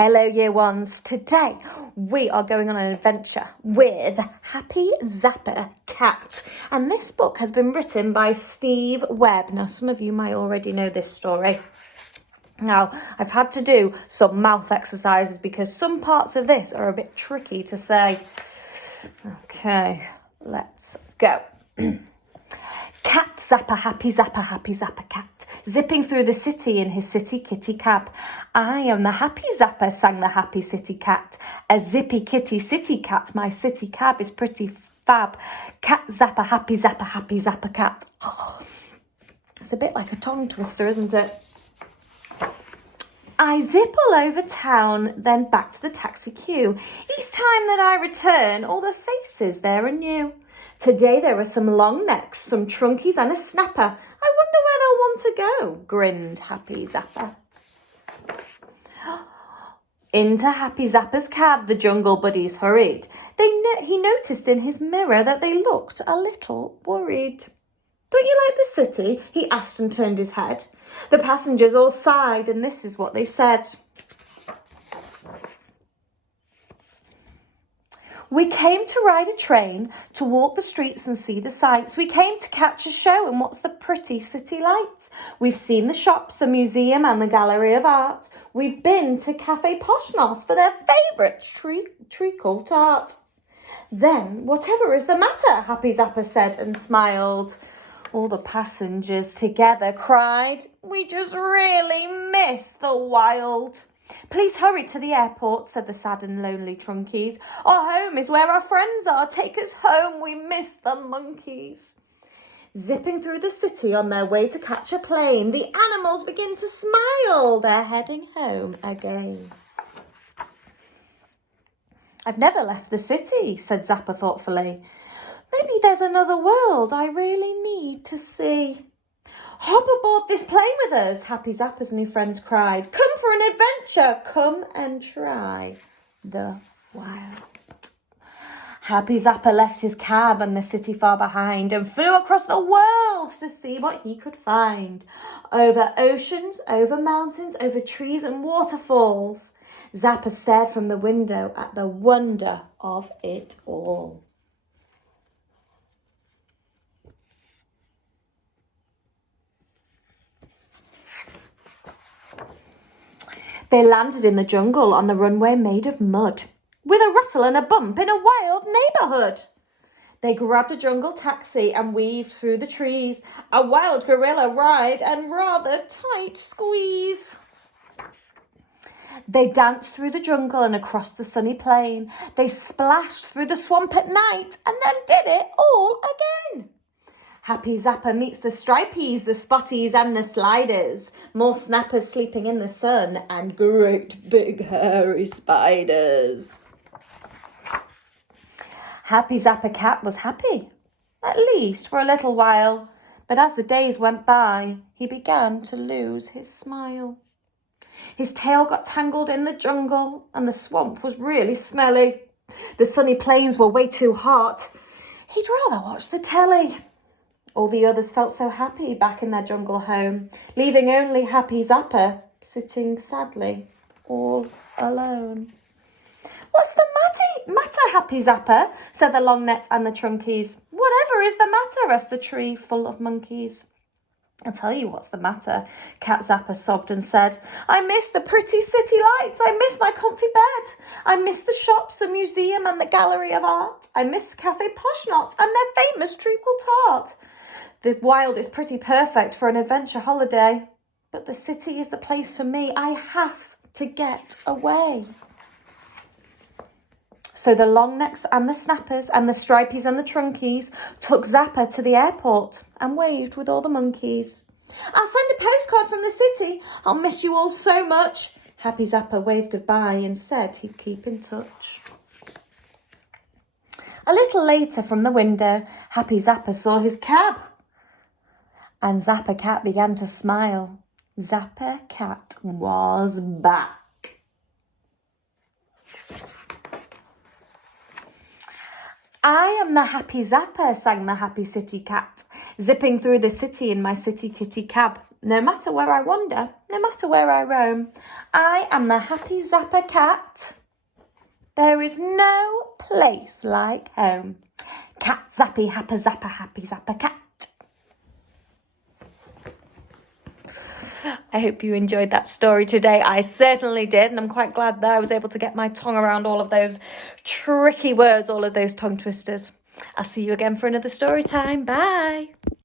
Hello year ones, today we are going on an adventure with Happy Zappa Cat, and this book has been written by Steve Webb. Now some of you might already know this story. Now I've had to do some mouth exercises because some parts of this are a bit tricky to say. Okay, let's go. Cat Zappa, Happy Zappa Cat, zipping through the city in his city kitty cab. I am the Happy Zappa, sang the Happy City Cat. A zippy kitty city cat, my city cab is pretty fab. Cat Zappa, Happy Zappa Cat. Oh, it's a bit like a tongue twister, isn't it? I zip all over town, then back to the taxi queue. Each time that I return, all the faces there are new. Today there are some long necks, some trunkies and a snapper. I wonder where they'll want to go, grinned Happy Zappa. Into Happy Zappa's cab the jungle buddies hurried. He noticed in his mirror that they looked a little worried. Don't you like the city? He asked and turned his head. The passengers all sighed and this is what they said. We came to ride a train, to walk the streets and see the sights. We came to catch a show and watch the pretty city lights. We've seen the shops, the museum and the gallery of art. We've been to Cafe Poshnos for their favourite treacle tart. Then, whatever is the matter, Happy Zappa said and smiled. All the passengers together cried, we just really miss the wild. Please hurry to the airport, said the sad and lonely trunkies. Our home is where our friends are. Take us home, we miss the monkeys. Zipping through the city on their way to catch a plane, the animals begin to smile. They're heading home again. I've never left the city, said Zappa thoughtfully. Maybe there's another world I really need to see. Hop aboard this plane with us, Happy Zappa's new friends cried. Come for an adventure, come and try the wild. Happy Zappa left his cab and the city far behind and flew across the world to see what he could find. Over oceans, over mountains, over trees and waterfalls. Zappa stared from the window at the wonder of it all. They landed in the jungle on the runway made of mud, with a rattle and a bump in a wild neighbourhood. They grabbed a jungle taxi and weaved through the trees, a wild gorilla ride and rather tight squeeze. They danced through the jungle and across the sunny plain. They splashed through the swamp at night and then did it all again. Happy Zappa meets the stripies, the spotties and the sliders. More snappers sleeping in the sun and great big hairy spiders. Happy Zappa Cat was happy, at least for a little while. But as the days went by, he began to lose his smile. His tail got tangled in the jungle and the swamp was really smelly. The sunny plains were way too hot. He'd rather watch the telly. All the others felt so happy back in their jungle home, leaving only Happy Zappa sitting sadly all alone. What's the matter, Happy Zappa? Said the long necks and the trunkies. Whatever is the matter? Asked the tree full of monkeys. I'll tell you what's the matter, Cat Zappa sobbed and said. I miss the pretty city lights. I miss my comfy bed. I miss the shops, the museum and the gallery of art. I miss Cafe Poshnos and their famous treacle tart. The wild is pretty perfect for an adventure holiday, but the city is the place for me. I have to get away. So the long necks and the snappers and the stripies and the trunkies took Zappa to the airport and waved with all the monkeys. I'll send a postcard from the city. I'll miss you all so much. Happy Zappa waved goodbye and said he'd keep in touch. A little later from the window, Happy Zappa saw his cab. And Zappa Cat began to smile. Zappa Cat was back. I am the Happy Zappa, sang the Happy City Cat, zipping through the city in my city kitty cab. no matter where I wander, no matter where I roam, I am the happy Zappa cat. There is no place like home. Cat zappy, happa zappa, happy Zappa cat. I hope you enjoyed that story today. I certainly did, and I'm quite glad that I was able to get my tongue around all of those tricky words, all of those tongue twisters. I'll see you again for another story time. Bye.